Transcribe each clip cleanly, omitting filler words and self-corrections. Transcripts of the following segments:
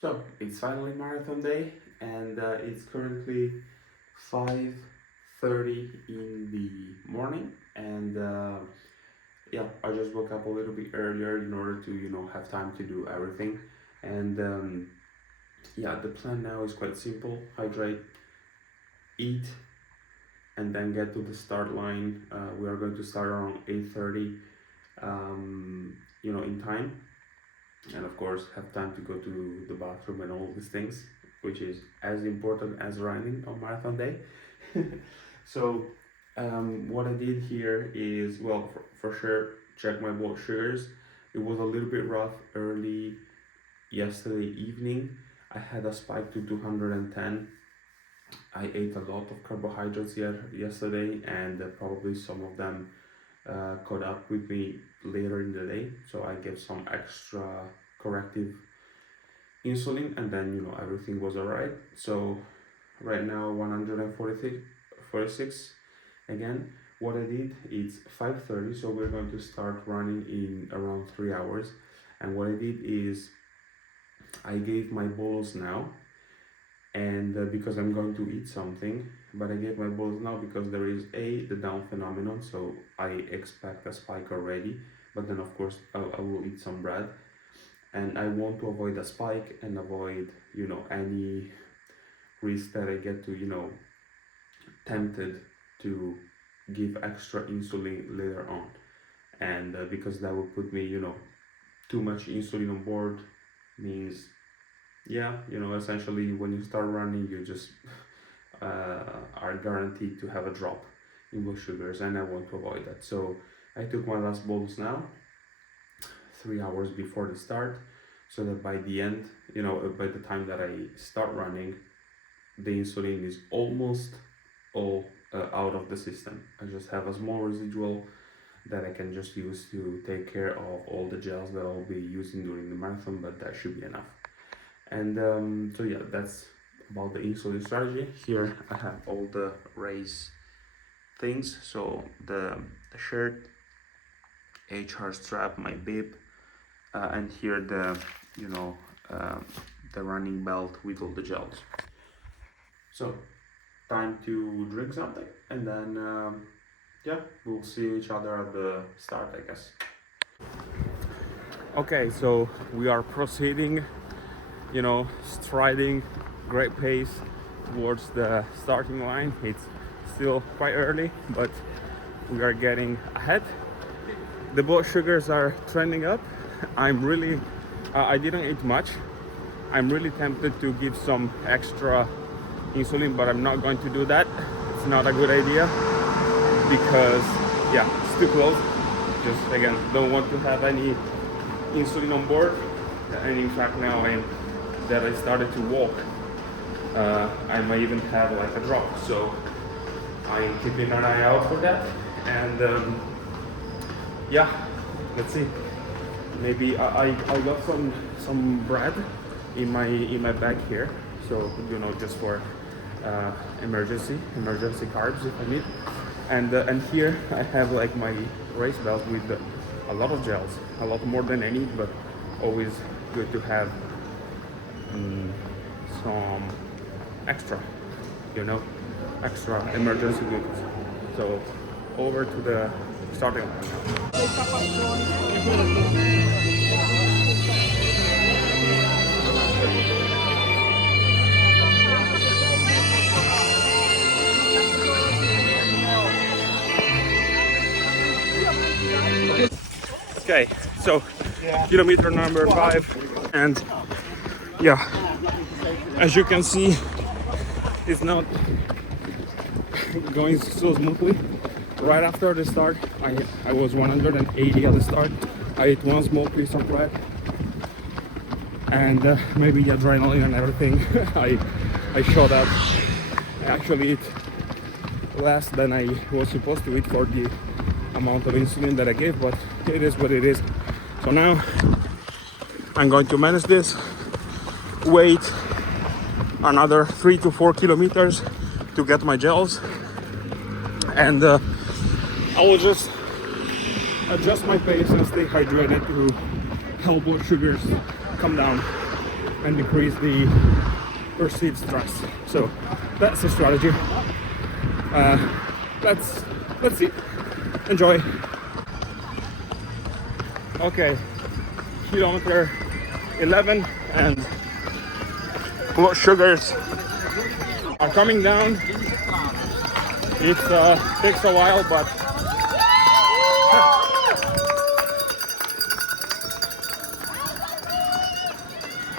So it's finally marathon day, and it's currently 5:30 in the morning, and yeah, I just woke up a little bit earlier in order to have time to do everything, and yeah, the plan now is quite simple: hydrate, eat, and then get to the start line. We are going to start around 8:30, in time, and of course have time to go to the bathroom and all these things, which is as important as running on marathon day. So what I did here is, well, for sure, check my blood sugars. It was a little bit rough early yesterday evening. I had a spike to 210. I ate a lot of carbohydrates yesterday, and probably some of them caught up with me later in the day, so I gave some extra corrective insulin, and then everything was alright. So right now 146 again. What I did is 5:30, so we're going to start running in around 3 hours. And what I did is I gave my bolus now, and because I'm going to eat something, but I gave my bolus now because there is the down phenomenon, so I expect a spike already, but then of course I will eat some bread, and I want to avoid a spike and avoid any risk that I get to tempted to give extra insulin later on, and because that will put me too much insulin on board means, yeah, essentially when you start running, you just are guaranteed to have a drop in blood sugars, and I want to avoid that. So I took my last bolus now, 3 hours before the start, so that by the end, by the time that I start running, the insulin is almost all out of the system. I just have a small residual that I can just use to take care of all the gels that I'll be using during the marathon, but that should be enough. And so yeah, that's about the insulin strategy. Here I have all the race things, so the shirt, HR strap, my bib, and here the the running belt with all the gels. So time to drink something, and then yeah, we'll see each other at the start, I guess. Okay, so we are proceeding, striding great pace towards the starting line. It's still quite early, but we are getting ahead. The blood sugars are trending up. I'm really I didn't eat much. I'm really tempted to give some extra insulin, but I'm not going to do that. It's not a good idea because yeah, it's too close. Just again, don't want to have any insulin on board. And in fact, now that I started to walk, I might even have like a drop, so I'm keeping an eye out for that. And yeah, let's see, maybe I got some bread in my bag here, so just for emergency carbs if I need. And here I have like my race belt with a lot of gels, a lot more than I need, but always good to have some extra emergency goods. So over to the starting line now. Okay, so kilometer number 5, and yeah, as you can see, it's not going so smoothly. Right after the start, I was 180 at the start. I ate one small piece of bread, and maybe adrenaline and everything. I shot up. I actually ate less than I was supposed to eat for the amount of insulin that I gave, but it is what it is. So now I'm going to manage this, wait another 3 to 4 kilometers to get my gels, and I will just adjust my pace and stay hydrated to help blood sugars come down. and decrease the perceived stress. So that's the strategy. Let's see. Enjoy. Okay, kilometer 11, and blood sugars are coming down. It takes a while, but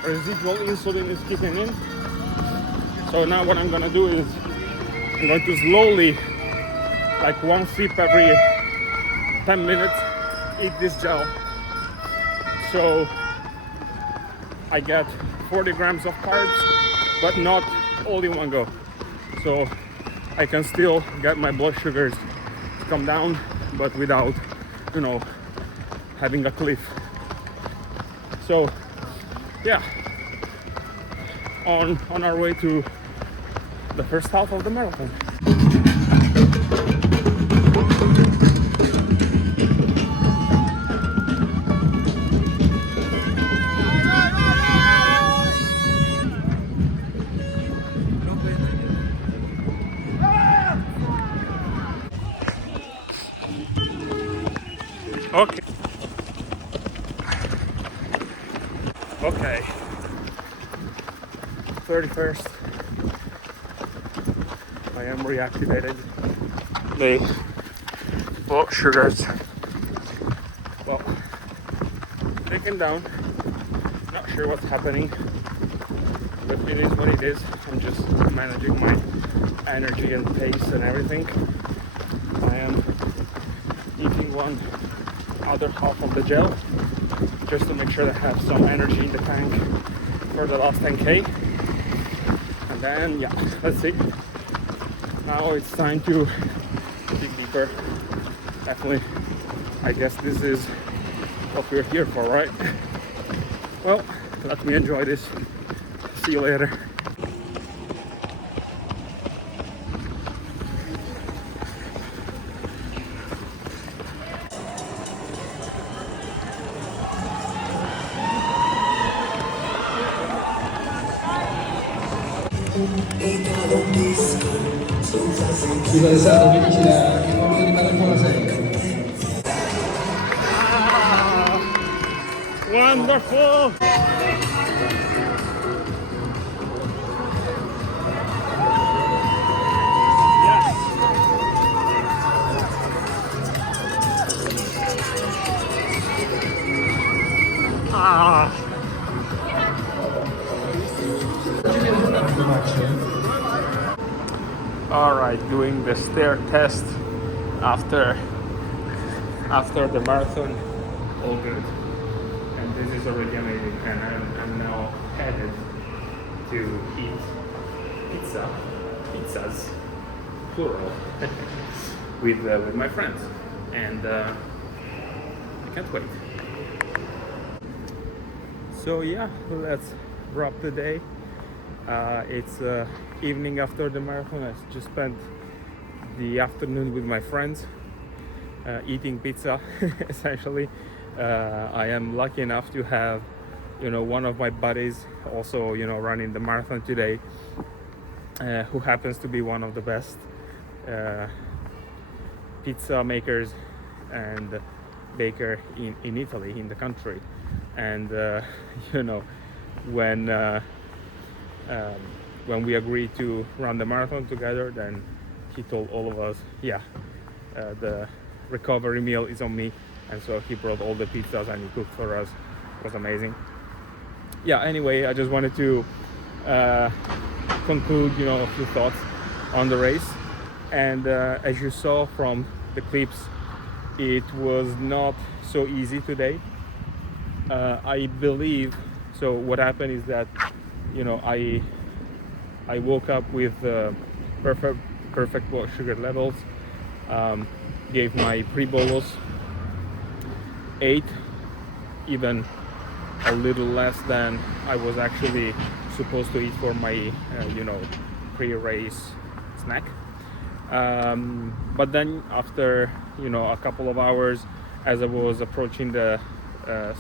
residual insulin is kicking in. So now what I'm gonna do is I'm going to slowly, like one sip every 10 minutes, eat this gel. So I get 40 grams of carbs, but not all in one go. So I can still get my blood sugars to come down, but without, having a cliff. So yeah, on our way to the first half of the marathon. Okay, 31st, I am reactivated. The blood sugars, well, taken down. Not sure what's happening, but it is what it is. I'm just managing my energy and pace and everything. I am eating one other half of the gel just to make sure that I have some energy in the tank for the last 10k. And then yeah, let's see. Now it's time to dig deeper. Definitely, I guess this is what we're here for, right? Well, let me enjoy this. See you later. Rivalizzata vicina il numero di Milan 6. Wonderful! Yes! All right, doing the stair test after the marathon. All good, and this is already amazing. And I'm now headed to eat pizzas, plural, with my friends, and I can't wait. So yeah, let's wrap the day. It's evening after the marathon. I just spent the afternoon with my friends eating pizza. Essentially, I am lucky enough to have one of my buddies also running the marathon today, who happens to be one of the best pizza makers and baker in Italy, in the country. And when we agreed to run the marathon together, then he told all of us, the recovery meal is on me. And so he brought all the pizzas and he cooked for us. It was amazing. Yeah, anyway, I just wanted to conclude a few thoughts on the race. And as you saw from the clips, it was not so easy today. I believe, so what happened is that I woke up with perfect blood sugar levels, gave my pre-bolus, ate even a little less than I was actually supposed to eat for my pre-race snack, but then after a couple of hours, as I was approaching the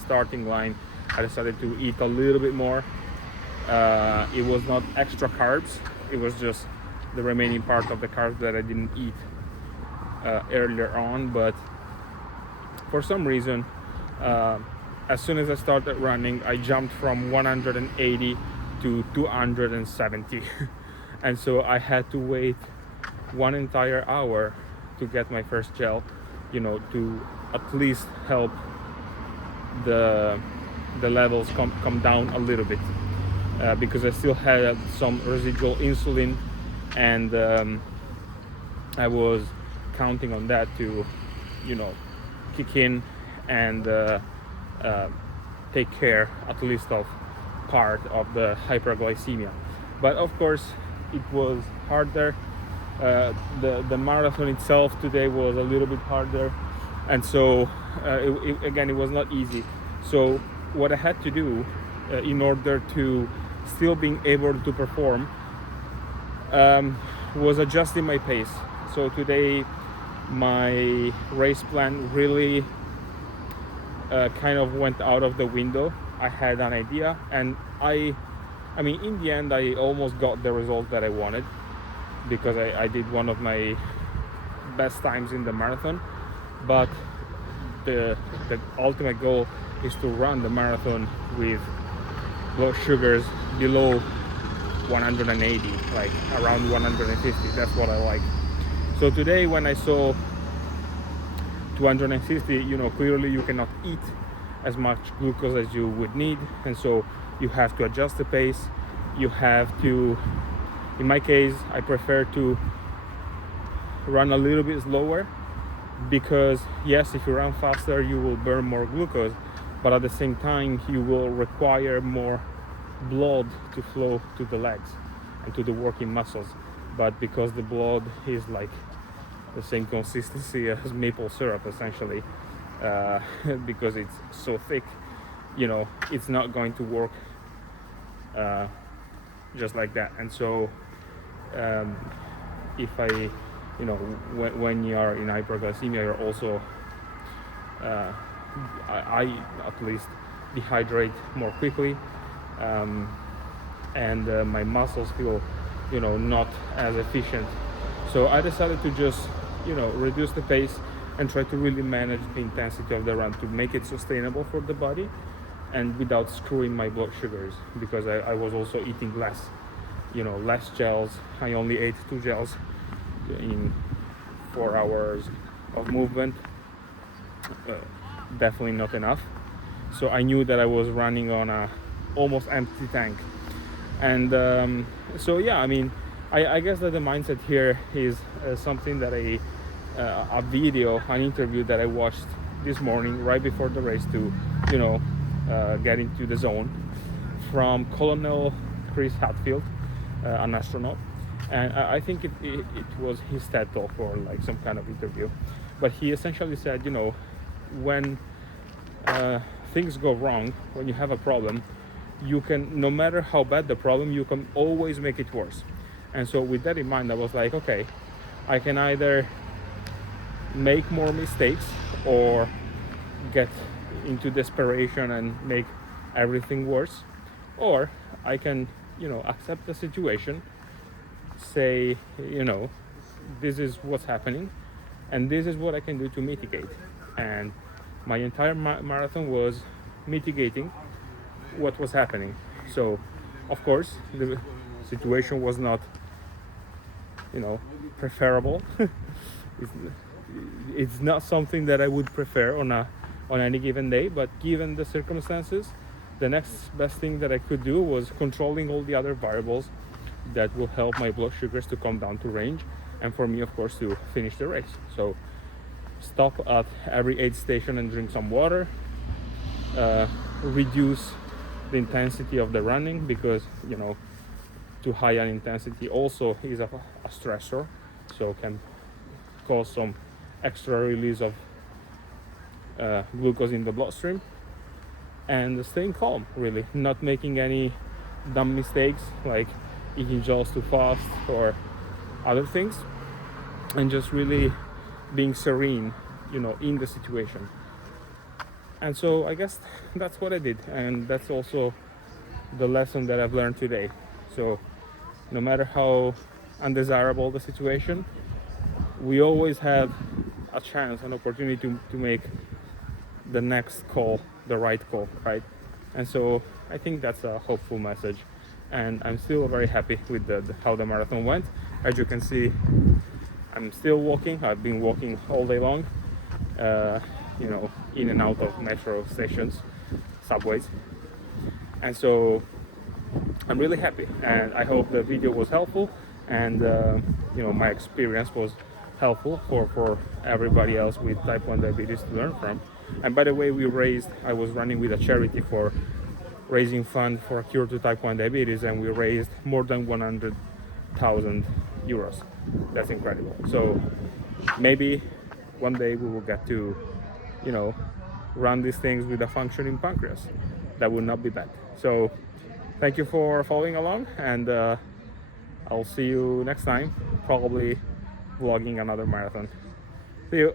starting line, I decided to eat a little bit more, It was not extra carbs, it was just the remaining part of the carbs that I didn't eat earlier on. But for some reason, as soon as I started running, I jumped from 180 to 270 and so I had to wait one entire hour to get my first gel, to at least help the levels come down a little bit, because I still had some residual insulin, and I was counting on that to kick in and take care at least of part of the hyperglycemia. But of course it was harder. The marathon itself today was a little bit harder, and so it was not easy. So what I had to do in order to still being able to perform was adjusting my pace. So today my race plan really kind of went out of the window. I had an idea, and I mean in the end I almost got the result that I wanted, because I did one of my best times in the marathon. But the ultimate goal is to run the marathon with blood sugars below 180, like around 150. That's what I like. So today when I saw 250, clearly you cannot eat as much glucose as you would need, and so you have to adjust the pace. You have to, in my case, I prefer to run a little bit slower, because yes, if you run faster you will burn more glucose, but at the same time you will require more blood to flow to the legs and to the working muscles. But because the blood is like the same consistency as maple syrup essentially, because it's so thick, it's not going to work just like that. And so if I when you are in hyperglycemia, you're also I at least dehydrate more quickly, and my muscles feel not as efficient. So I decided to just reduce the pace and try to really manage the intensity of the run to make it sustainable for the body and without screwing my blood sugars, because I was also eating less gels. I only ate 2 gels in 4 hours of movement. Definitely not enough. So I knew that I was running on a almost empty tank. And so yeah, I mean, I guess that the mindset here is something that a video, an interview that I watched this morning right before the race to get into the zone, from Colonel Chris Hadfield, an astronaut. And I think it was his TED talk or like some kind of interview, but he essentially said, when things go wrong, when you have a problem, you can, no matter how bad the problem, you can always make it worse. And so with that in mind, I was like, okay, I can either make more mistakes or get into desperation and make everything worse, or I can accept the situation, say this is what's happening and this is what I can do to mitigate. And my entire marathon was mitigating what was happening. So of course the situation was not preferable. It's not something that I would prefer on any given day, but given the circumstances, the next best thing that I could do was controlling all the other variables that will help my blood sugars to come down to range, and for me of course to finish the race. So stop at every aid station and drink some water, reduce the intensity of the running, because too high an intensity also is a stressor, so can cause some extra release of glucose in the bloodstream. And staying calm, really, not making any dumb mistakes like eating gels too fast or other things, and just really being serene in the situation. And so I guess that's what I did, and that's also the lesson that I've learned today. So no matter how undesirable the situation, we always have a chance, an opportunity to make the next call, the right call, right? And so I think that's a hopeful message, and I'm still very happy with how the marathon went. As you can see, I'm still walking. I've been walking all day long, in and out of metro stations, subways, and so I'm really happy, and I hope the video was helpful, and my experience was helpful for everybody else with type 1 diabetes to learn from. And by the way, I was running with a charity for raising funds for a cure to type 1 diabetes, and we raised more than 100,000 euros. That's incredible. So maybe one day we will get to, run these things with a functioning pancreas. That would not be bad. So thank you for following along, and I'll see you next time, probably vlogging another marathon. See you.